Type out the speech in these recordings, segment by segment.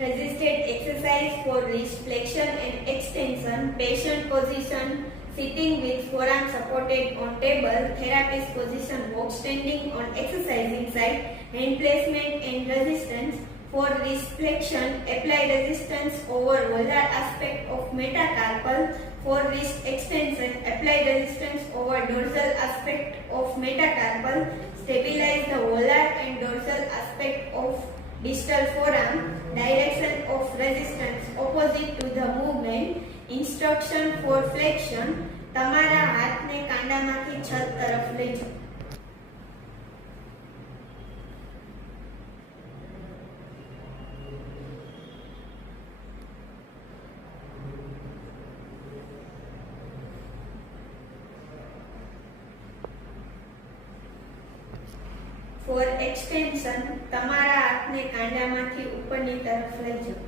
Resisted exercise for wrist flexion and extension, patient position, sitting with forearm supported on table, therapist position, walk standing on exercising side, hand placement and resistance. For wrist flexion, apply resistance over volar aspect of metacarpal. For wrist extension, apply resistance over dorsal aspect of metacarpal. Stabilize the volar and dorsal aspect of distal forearm. Direction of resistance opposite to the movement. Instruction for flexion. તમારા હાથને કાંડામાંથી છત તરફ લઈ જાઓ. For extension, તમારા હાથને કાંડામાંથી ઉપરની તરફ લઈ જાઓ.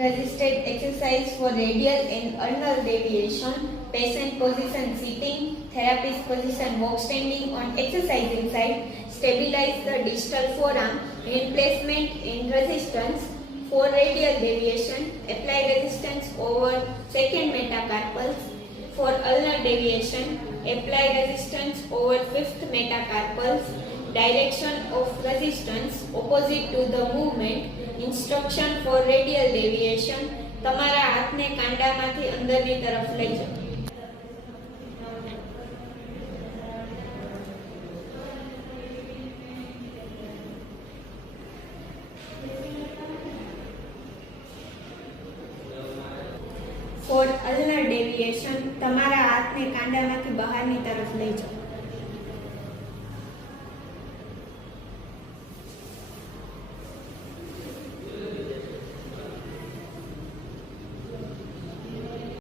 Resisted exercise for radial and ulnar deviation, patient position sitting, therapist position walk standing on exercising side, stabilize the distal forearm, hand placement and resistance. For radial deviation, apply resistance over second metacarpals. For ulnar deviation, apply resistance over fifth metacarpals. Direction of resistance opposite to the movement. Instruction for radial deviation. તમારા હાથને કાંડામાંથી અંદરની તરફ લઈ જાઓ. For ulnar deviation, તમારા હાથને કાંડામાંથી બહારની તરફ લઈ જાઓ.